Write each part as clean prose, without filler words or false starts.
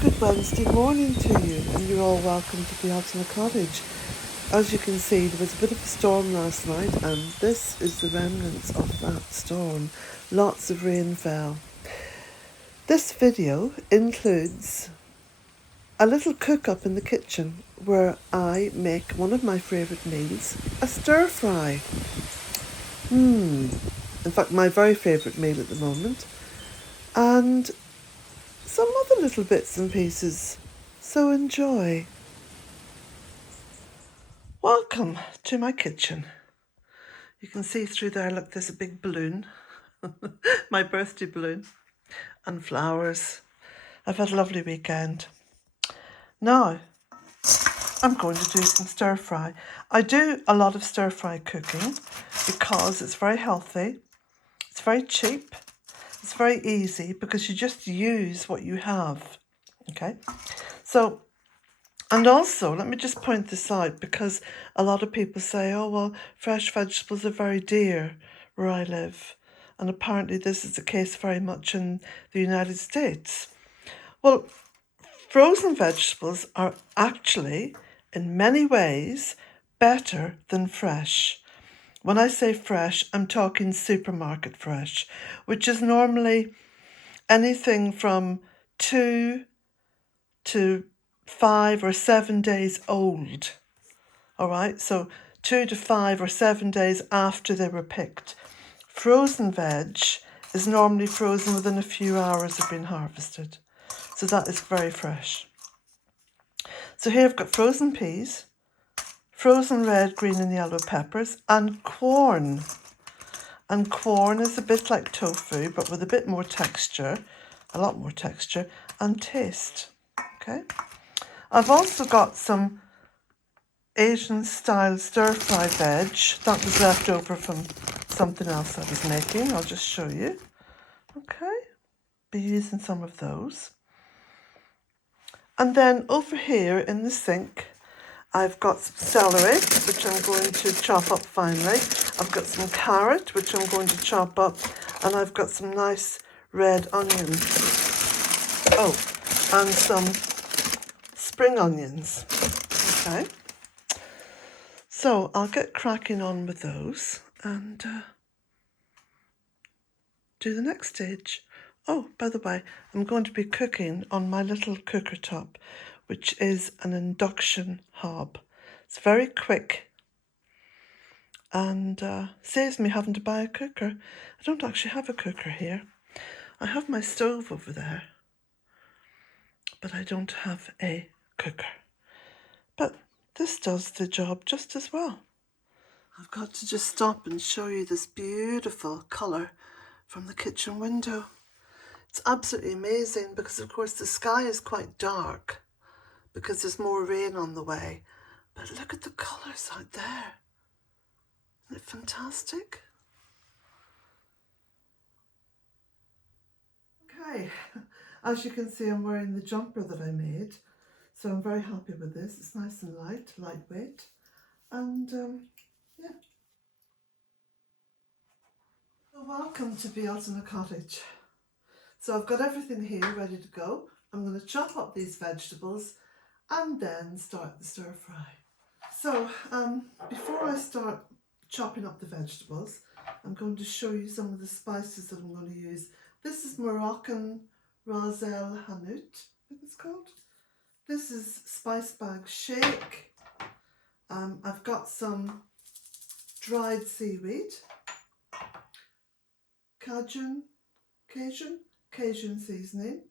Good Wednesday morning to you, and you're all welcome to be out in the cottage. As you can see, there was a bit of a storm last night, and this is the remnants of that storm. Lots of rain fell. This video includes a little cook-up in the kitchen where I make one of my favourite meals, a stir-fry. In fact, my very favourite meal at the moment. And some other little bits and pieces. So enjoy. Welcome to my kitchen. You can see through there, look, there's a big balloon, my birthday balloon, and flowers. I've had a lovely weekend. Now, I'm going to do some stir fry. I do a lot of stir fry cooking because it's very healthy, it's very cheap, it's very easy because you just use what you have, okay? So, and also, let me just point this out because a lot of people say, oh, well, fresh vegetables are very dear where I live. And apparently this is the case very much in the United States. Well, frozen vegetables are actually, in many ways, better than fresh. When I say fresh, I'm talking supermarket fresh, which is normally anything from 2 to 5 or 7 days old. All right, so 2 to 5 or 7 days after they were picked. Frozen veg is normally frozen within a few hours of being harvested. So that is very fresh. So here I've got frozen peas, frozen red, green and yellow peppers, and corn. And corn is a bit like tofu, but with a bit more texture, a lot more texture, and taste. Okay. I've also got some Asian style stir fry veg that was left over from something else I was making. I'll just show you. Okay, be using some of those. And then over here in the sink, I've got some celery, which I'm going to chop up finely. I've got some carrot, which I'm going to chop up, and I've got some nice red onions. Oh, and some spring onions. Okay. So I'll get cracking on with those and do the next stage. Oh, by the way, I'm going to be cooking on my little cooker top, which is an induction hob. It's very quick and saves me having to buy a cooker. I don't actually have a cooker here. I have my stove over there, but I don't have a cooker. But this does the job just as well. I've got to just stop and show you this beautiful colour from the kitchen window. It's absolutely amazing because, of course, the sky is quite dark because there's more rain on the way. But look at the colours out there. Isn't it fantastic? Okay, as you can see, I'm wearing the jumper that I made. So I'm very happy with this. It's nice and light, lightweight. And yeah. Well, welcome to Be Out in a Cottage. So I've got everything here ready to go. I'm going to chop up these vegetables and then start the stir fry. So before I start chopping up the vegetables, I'm going to show you some of the spices that I'm going to use. This is Moroccan Ras El Hanout, I think it's called. This is Spice Bag Shake. I've got some dried seaweed, Cajun seasoning,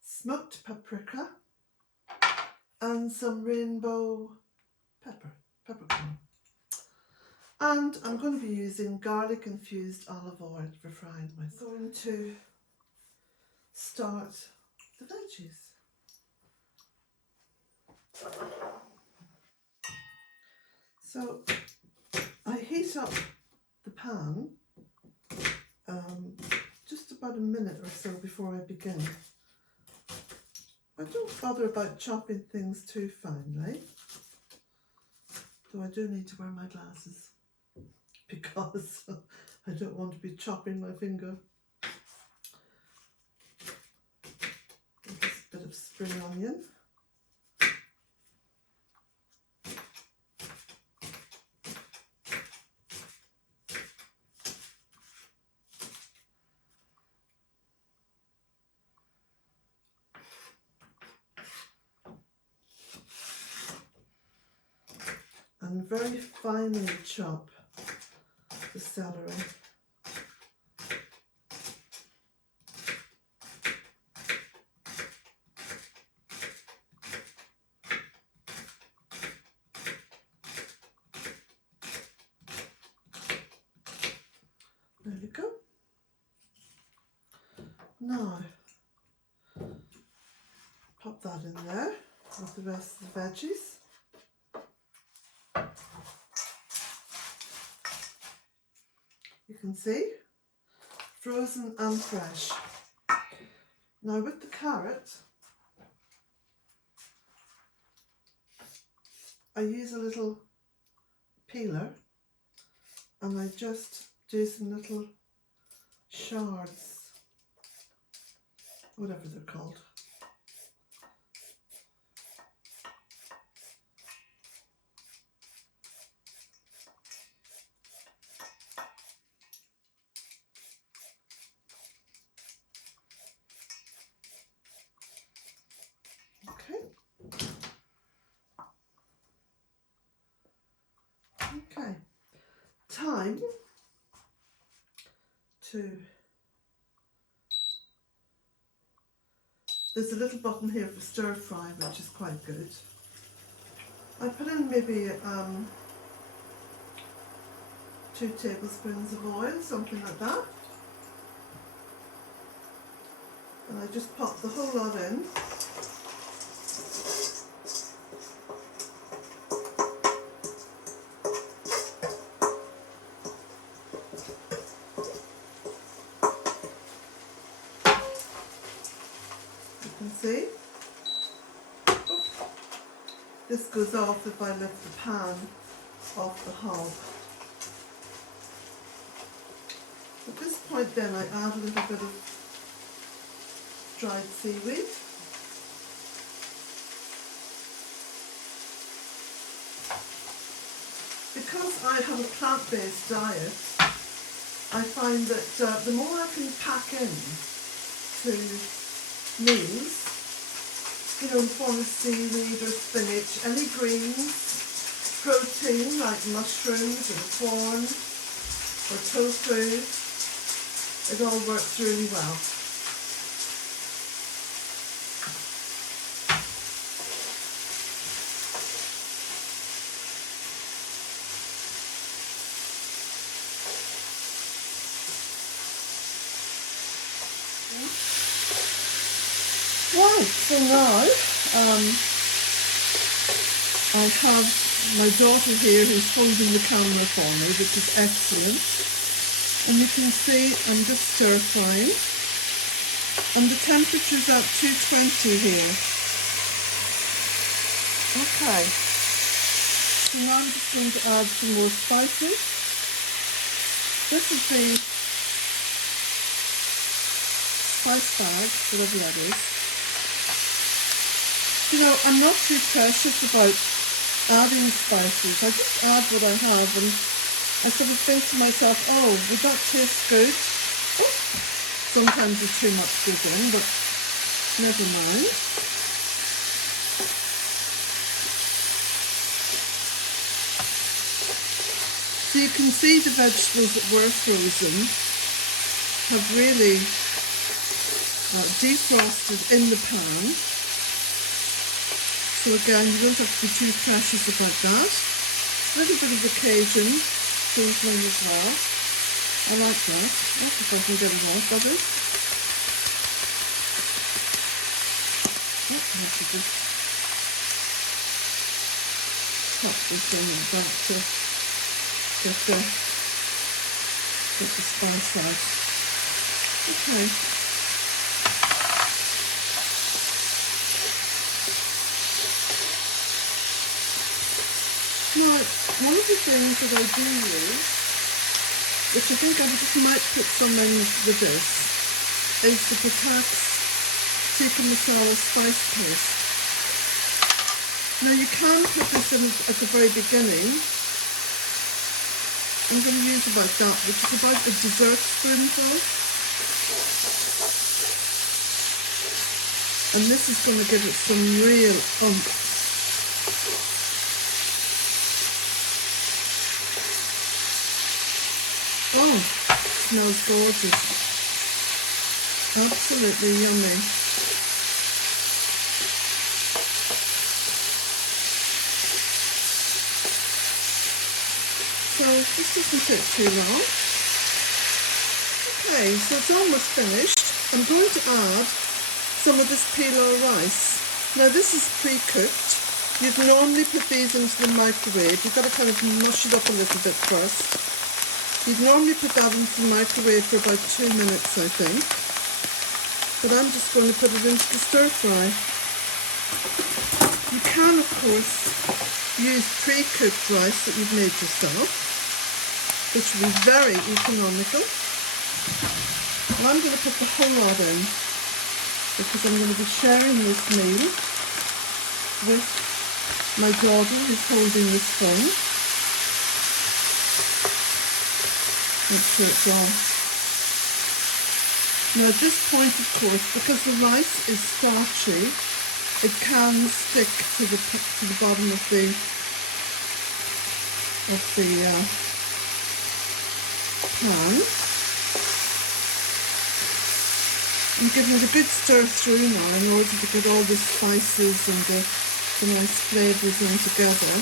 smoked paprika, and some rainbow peppercorn. And I'm going to be using garlic infused olive oil for frying with. I'm going to start the veggies. So I heat up the pan just about a minute or so before I begin. I don't bother about chopping things too finely, though I do need to wear my glasses because I don't want to be chopping my finger. Just a bit spring onion. And very finely chop the celery. There you go. Now, pop that in there with the rest of the veggies. You can see, frozen and fresh. Now with the carrot, I use a little peeler and I just do some little shards, whatever they're called. Okay, time to, there's a little button here for stir fry, which is quite good. I put in maybe 2 tablespoons of oil, something like that. And I just pop the whole lot in. See? Oh. This goes off if I lift the pan off the hob. At this point then I add a little bit of dried seaweed. Because I have a plant-based diet, I find that the more I can pack in to meals, you know, in the form of seaweed or spinach, any greens, protein like mushrooms or corn or tofu, it all works really well. Right, so now I have my daughter here who's holding the camera for me, which is excellent. And you can see I'm just stir frying. And the temperature's at 220 here. Okay. So now I'm just going to add some more spices. This is the spice bag, whatever that is. You know, I'm not too precious about adding spices. I just add what I have, and I sort of think to myself, oh, would that taste good? Oh, sometimes there's too much goes in, but never mind. So you can see the vegetables that were frozen have really defrosted in the pan. So again, you don't have to be too precious about that. A little bit of occasion seasoning as well. I like that. That's if I can get it off, that is. Oh, I have to just pop this in and back to get the spice out. Okay. Now, one of the things that I do use, which I think I just might put some in with this, is the Potax tikka masala spice paste. Now you can put this in at the very beginning. I'm going to use about that, which is about a dessert spoonful. And this is going to give it some real oomph. Oh, smells gorgeous. Absolutely yummy. So this doesn't take too long. Okay, so it's almost finished. I'm going to add some of this pilau rice. Now this is pre-cooked. You'd normally put these into the microwave. You've got to kind of mush it up a little bit first. You'd normally put that into the microwave for about 2 minutes, I think. But I'm just going to put it into the stir fry. You can, of course, use pre-cooked rice that you've made yourself, which will be very economical. And I'm going to put the whole lot in because I'm going to be sharing this meal with my daughter who's holding this phone. Let's put it down. Now at this point, of course, because the rice is starchy, it can stick to the bottom of the pan. I'm giving it a good stir through now in order to get all the spices and the nice flavours in together.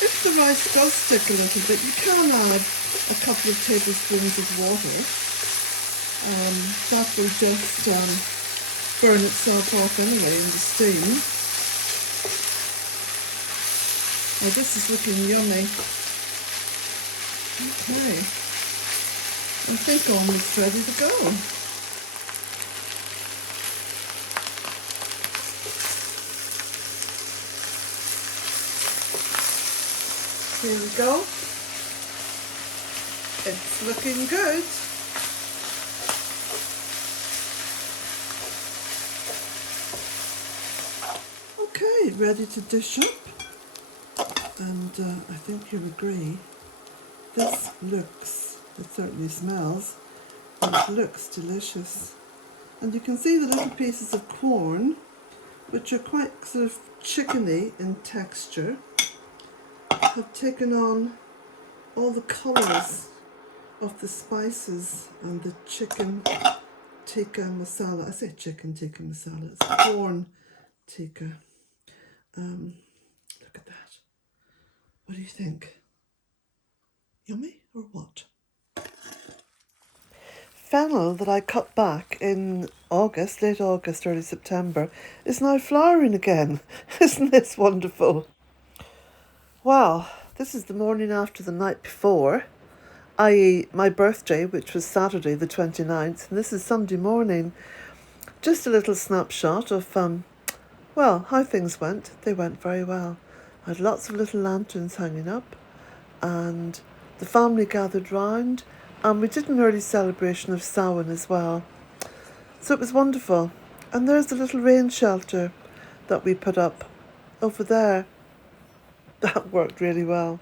If the rice does stick a little bit, you can add a couple of tablespoons of water. That will just burn itself off anyway in the steam. Oh, this is looking yummy. Okay. I think almost ready to go. Here we go. It's looking good. Okay, ready to dish up. And I think you'll agree, this looks, it certainly smells, and it looks delicious. And you can see the little pieces of corn, which are quite sort of chickeny in texture, have taken on all the colours of the spices and the chicken tikka masala. I say chicken tikka masala, it's corn tikka. Look at that. What do you think? Yummy or what? Fennel that I cut back in August, late August, early September, is now flowering again. Isn't this wonderful? Well, this is the morning after the night before, i.e. my birthday, which was Saturday the 29th, and this is Sunday morning. Just a little snapshot of, well, how things went. They went very well. I had lots of little lanterns hanging up, and the family gathered round, and we did an early celebration of Samhain as well. So it was wonderful. And there's the little rain shelter that we put up over there. That worked really well.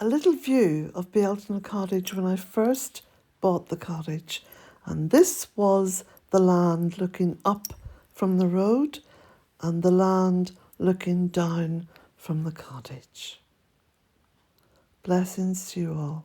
A little view of Belton Cottage when I first bought the cottage. And this was the land looking up from the road and the land looking down from the cottage. Blessings to you all.